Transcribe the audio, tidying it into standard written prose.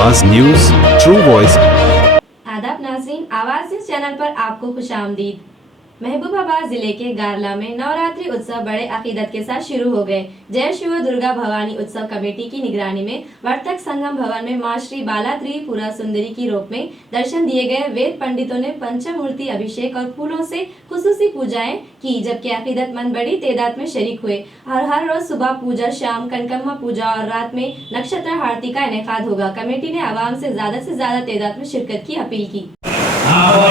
आवाज news, true voice. आदाब नाज़रीन, आवाज न्यूज चैनल पर आपको खुशामदीद। महबूबाबाद जिले के गारला में नवरात्रि उत्सव बड़े अकीदत के साथ शुरू हो गए। जय शिव दुर्गा भवानी उत्सव कमेटी की निगरानी में वर्तक संगम भवन में मां श्री बाला त्रिपुरा सुंदरी की रूप में दर्शन दिए गए। वेद पंडितों ने पंचमूर्ति अभिषेक और फूलों से खुसूसी पूजाएं की, जबकि अकीदतमंद बड़ी तादाद में शरीक हुए। हर रोज सुबह पूजा, शाम कनकम्मा पूजा और रात में नक्षत्र आरती का इनेकाद होगा। कमेटी ने आवाम से ज्यादा तादाद में शिरकत की अपील की। और